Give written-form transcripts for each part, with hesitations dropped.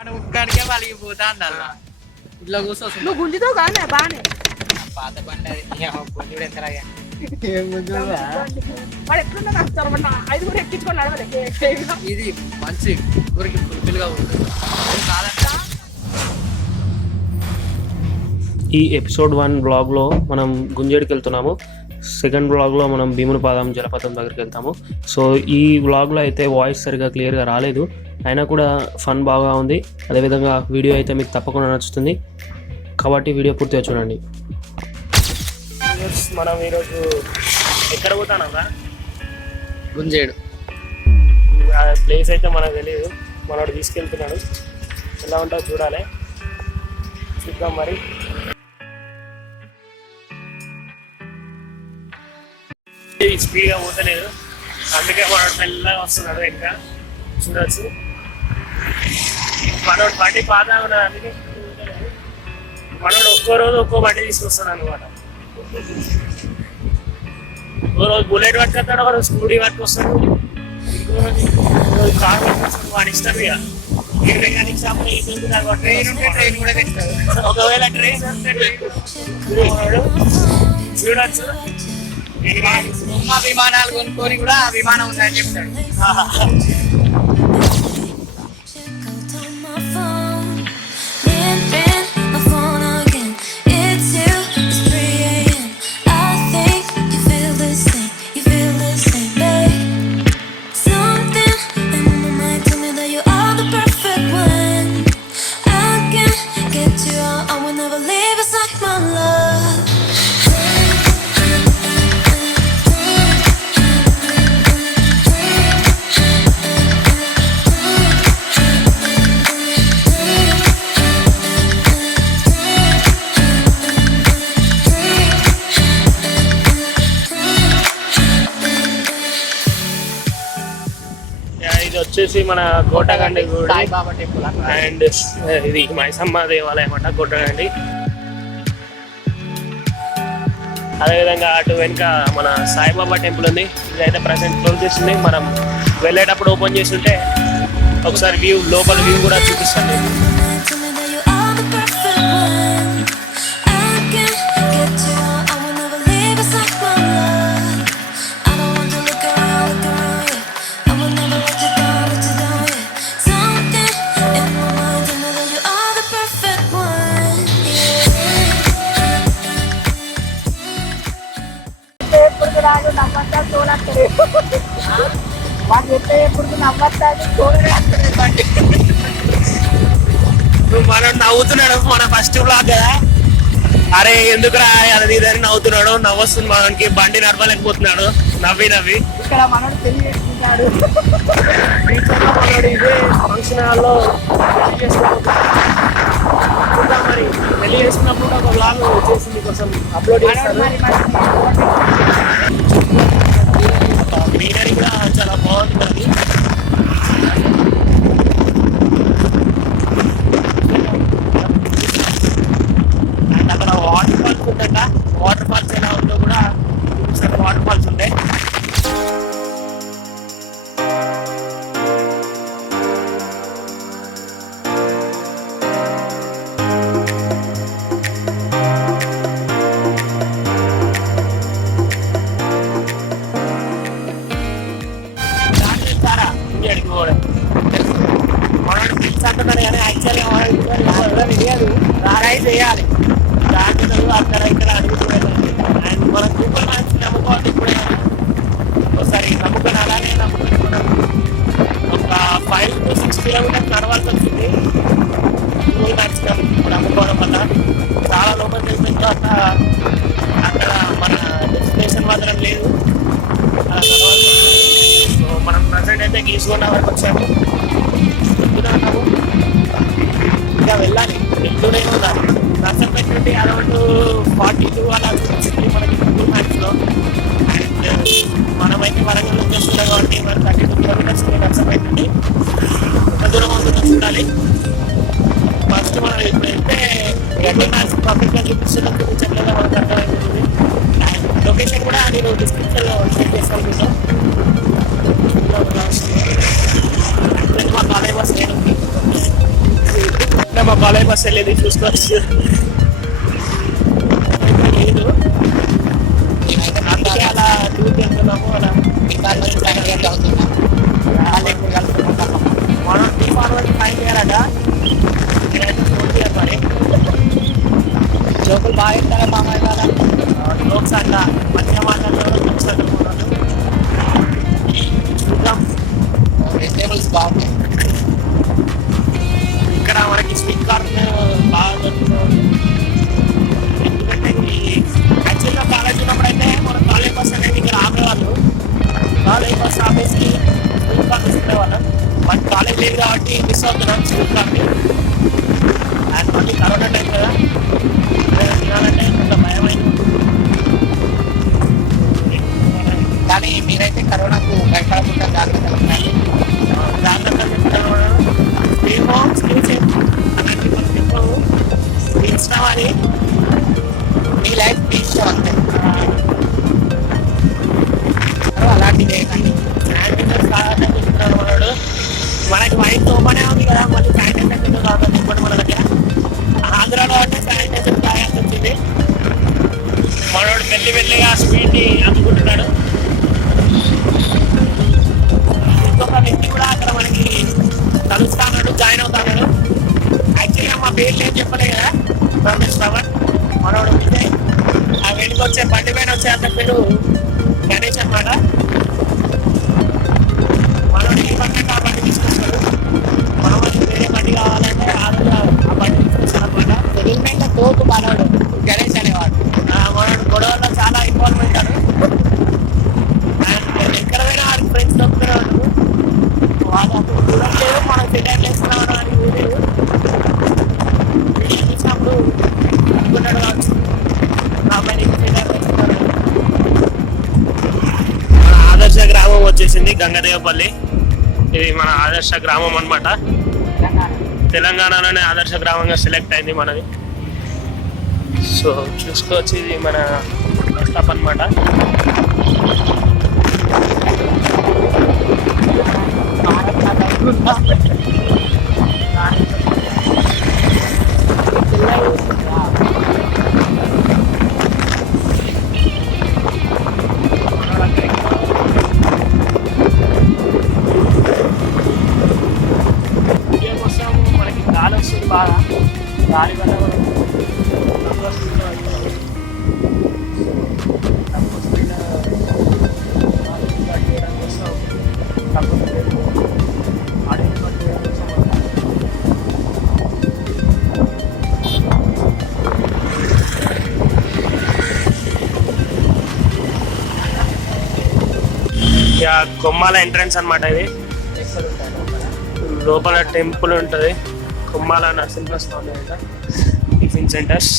ఉక్కడికే వాళ్ళకి పోతా అలా ఇట్లా కూర్చో నువ్వు గుంజుతావు కానీ బాగానే పాత బండి అది గుంజుడు ఎంత వాడు ఎట్లున్నా నచ్చుతారు మన 5 కూడా ఎక్కించుకొని నడవలే ఇది మంచి ఊరికి ఫుల్ఫిల్గా ఉంటుంది కాదంట. ఈ ఎపిసోడ్ 1 బ్లాగ్లో మనం గుంజేడికి వెళ్తున్నాము. సెకండ్ బ్లాగ్లో మనం భీమునిపాదం జలపాతం దగ్గరికి వెళ్తాము. సో ఈ బ్లాగ్లో అయితే వాయిస్ సరిగా క్లియర్గా రాలేదు, అయినా కూడా ఫన్ బాగా ఉంది. అదేవిధంగా వీడియో అయితే మీకు తప్పకుండా నచ్చుతుంది కాబట్టి వీడియో పూర్తిగా చూడండి. మనం ఈరోజు ఎక్కడ పోతానమ్మా? గుంజేడు ప్లేస్ అయితే మనకు తెలియదు, మనోడు తీసుకెళ్తున్నాడు. ఎలా ఉంటుందో చూడాలి, చూద్దాం మరి. స్పీడ్గా పోతలేదు, అందుకే మనోడు మెల్లగా వస్తున్నాడు. ఇంకా చూడొచ్చు మనోడు బండి పాత ఉన్నది, అందుకే మనోడు ఒక్కో రోజు ఒక్కో బండి తీసుకొస్తాడు అనమాట. ఓ రోజు బుల్లెట్ పట్టుకొస్తాడు, ఒక రోజు స్కూటీ పట్టుకొస్తాడు, ఇంకో రోజు కార్ పట్టుకొస్తాడు. వాడి ఇష్టం ఇక. మెకానిక్ షాప్ ట్రైన్ ఉంటే ట్రైన్ కూడా తెస్తాడు. ఒకవేళ ట్రైన్ ఉంటే చూడొచ్చు. విమానాలు కొనుక్కొని కూడా ఆ విమానం ఉందని చెప్తాడు. ఇది వచ్చేసి మన కోటగండి గుడి సాయిబాబా టెంపుల్ అండ్ ఇది మైసమ్మ దేవాలయం అంట కోటగండి. అదేవిధంగా అటు వెనుక మన సాయిబాబా టెంపుల్ ఉంది. ఇదైతే ప్రజెంట్ క్లోజ్ చేసింది. మనం వెళ్ళేటప్పుడు ఓపెన్ చేసి ఉంటే ఒకసారి వ్యూ, లోపల వ్యూ కూడా చూపిస్తాను. రాడు నవ్వంతా చూడక్కడే మాకు ఎట్లా ఎప్పుడు నవ్వంతా చూడలేదు బండి. మనం నవ్వుతున్నాడు మన ఫస్ట్ బ్లాగ్ కదా, అరే ఎందుకురా అది ఇదని నవ్వుతున్నాడు. నవ్వొస్తుంది మనకి, బండి నడవలేకపోతున్నాడు నవ్వి నవ్వి. ఇక్కడ మనోడు పెళ్లి చేసుకుంటాడు. మనోడు ఇదే ఫంక్షన్ హాల్లో పెళ్లి చేసుకుంటున్నాడు. మరి పెళ్లి చేసుకున్నప్పుడు ఒక బ్లాగ్ వచ్చేసింది, కోసం అప్లోడ్ చేస్తాను. గ్రీనరీ కూడా చాలా బాగుంది మనకి. అండ్ అక్కడ వాటర్ ఫాల్స్ ఉందంట. వాటర్ ఫాల్స్ ఎలా ఉందో కూడా వాటర్ ఫాల్స్ ఉంటాయి. చేయాలి జాగ్రత్తలు అక్కడ ఇక్కడ అడుగుతున్నాడు. అండ్ మన గూగుల్ మ్యాప్స్ నమ్ముకోవాలి. ఇప్పుడే ఒకసారి నమ్ముకొని అలానే నమ్ముకొని మనం ఒక 5 to 6 కిలోమీటర్స్ నడవాల్సి వచ్చింది. గూగుల్ మ్యాప్స్ ఇప్పుడు నమ్ముకోవడం వల్ల చాలా లోపలికి వెళ్ళిన తర్వాత అక్కడ మన డెస్టినేషన్ మాత్రం లేదు, అలా నడవాల్సి వచ్చింది. సో మనం ప్రజెంట్ అయితే గీసుకున్న వరకు వచ్చాము. చెప్తున్నాము ఇంకా వెళ్ళాలి, వెళ్తూనే ఉండాలి. నర్సంపేట నుండి అరౌండ్ 42 అలా చూపించింది మనకి గూగుల్ మ్యాప్స్లో. అండ్ మనమైతే వరంగల్ నుంచి వస్తున్నాం కాబట్టి మన 32 కిలోమీటర్స్ నర్సంపేట నుండి. ఎంత దూరం అవుతుందో చూడాలి. ఫస్ట్ మనం ఇప్పుడు వెళ్తే గట్టి మ్యాప్స్ పర్ఫెక్ట్గా చూపించడం చూపించట్లేదా మనకు అర్థమైపోతుంది. అండ్ లొకేషన్ కూడా నేను డిస్క్రిప్షన్లో షేర్ చేస్తాను మీతో. మా కాలేజ్ బస్ నేను మా కాలేజ్ బస్ వెళ్ళేది చూసుకోవచ్చు. లేదు అందుకే అలా టూర్కి వెళ్తున్నాము. అలా మనం టీ ఫార్వర్డ్ ఫైన్ చేయాలట. మరి జోకులు బాగా ఇస్తారా మామయ్య కదా జోక్స్ అంట మంచిగా మాట్లాడతారు. జోక్స్ అంటున్నారు. చూద్దాం. వెజిటేబుల్స్ బాగుంటాయి. ఇక్కడ మనకి స్వీట్ కార్న్ బాగా దొరుకుతుంది. ఎందుకంటే యాక్చువల్గా కాలేజ్ ఉన్నప్పుడు అయితే మన కాలేజ్ బస్ అనేది ఇక్కడ ఆపేవాళ్ళు. కాలేజ్ బస్ ఆపేసి స్వీట్ కార్న్ తీసుకునేవాళ్ళం. బట్ కాలేజ్ లేదు కాబట్టి మిస్ అవుతున్నాం స్వీట్ కార్న్. అండ్ మళ్ళీ కరోనా టైం కదా, తినాలంటే కొంత భయం అయింది. కానీ మీరైతే కరోనాకు భయపడకుండా జాగ్రత్తగా ఉండాలి. జాగ్రత్తగా చెప్తున్నాను. స్టే హోమ్ స్టే సేఫ్ అన్నట్టు మనం చెప్పాము. ఇష్టం అని మీ లైఫ్ మీ ఇష్టం అంతే. అలాంటిదే కానీ శానిటైజర్ కావాలని చెప్తున్నాడు మనోడు. మనకి వైట్ ఓపెనే ఉంది కదా, మళ్ళీ శానిటైజర్ కావాలి ఇప్పుడు మన దగ్గర. ఆంధ్రాలో అంటే శానిటైజర్ కాయాల్సి వచ్చింది. మనోడు మెల్లిగా స్పీడ్ని అందుకుంటున్నాడు. ఇంకొక వ్యక్తి కూడా అక్కడ మనకి కలుస్తాడు, జాయిన్ అవుతాడు. యాక్చువల్గా మా పేర్లు ఏం చెప్పలే కదా, రమేష్ పవన్. మనోడు విజయ్. ఆ వెనుక వచ్చే బండి పైన వచ్చే అంత పేరు గణేష్ అనమాట. మనోడు ఏ బండి ఆ బండి తీసుకొస్తాడు. మనం వేరే బండి కావాలంటే ఆ బండి తీసుకొస్తాడు అనమాట. సెటిల్మెంట్ తోపు మనోడు గణేష్ అనేవాడు. మనోడు గొడవల్లో చాలా ఇన్వాల్వ్ అవుతాడు. అండ్ ఎక్కడ పోయినా వాడికి ఫ్రెండ్స్ దొరుకుతున్నాడు. వాళ్ళు అప్పుడు చూడట్లేదు, మనం సెటిల్ చేస్తున్నాడు అని ఊరేడు చూసినప్పుడు అనుకున్నాడు కావచ్చు నా పైన సెటిల్ చేస్తున్నాడు. ఆదర్శ గ్రామం వచ్చేసింది గంగదేవపల్లి. ఇది మన ఆదర్శ గ్రామం అన్నమాట. తెలంగాణలోనే ఆదర్శ గ్రామంగా సెలెక్ట్ అయింది మనది. సో చూసుకోవచ్చు, ఇది మన బస్ స్టాప్ అనమాట. కోసం మనకి గాలి వస్తుంది బాగా. గాలి వల్ల మనం తక్కువ స్పీడ్లో వెళ్తున్నాం. తక్కువ స్పీడ్లో కట్ చేయడం కోసం తక్కువ స్పీడ్ ఆడియో కట్ చేయడం కోసం కొమ్మాల ఎంట్రన్స్ అనమాట. ఇది లోపల టెంపుల్ ఉంటుంది. కొమ్మాల నరసింహస్వామి అంట. Tiffin centres.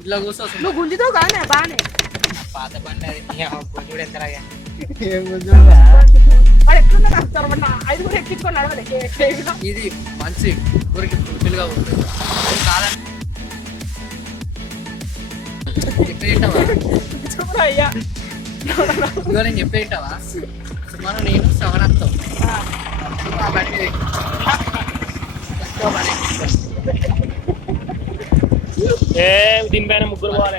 ఇట్లా కూర్చోవచ్చు. నువ్వు గుంజుతావు కానీ బాగానే. పాత బండి అది గుంజుడు ఎంతలాగా వాడు ఎట్లున్నా నడుస్తారు. ఐదు కూడా ఎక్కించుకొని నడవలే. ఇది మంచి ఊరికి ఫుల్ఫిల్గా ఉంటుంది. కాదండి చెప్పేంటావా? అయ్యా ఇదిగో నేను చెప్పేంటావా? సుమారు నేను శ్రవణత్వం ఆ బండి మీద దీనిపైన ముగ్గురు పోవాలి.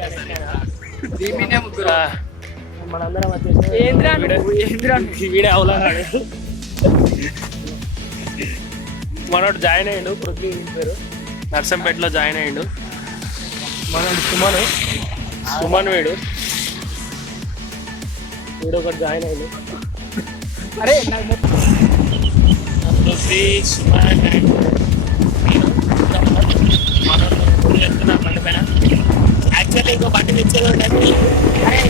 దీని మీదే ముగ్గురు. మనందరం వచ్చేసి వీడే అవలాడు. మనోడు జాయిన్ అయ్యిండు, పృథ్వీ పేరు, నర్సంపేటలో జాయిన్ అయ్యిండు. మనోడు సుమన్ వీడు ఒకటి జాయిన్ అయ్యిండు. అరే పృథ్వీ, సుమన్ అండ్ నేను మనోడు వెళ్తున్నా బండి పైన. యాక్చువల్లీ ఇంకో బండి తెచ్చేది ఉండదు. అరే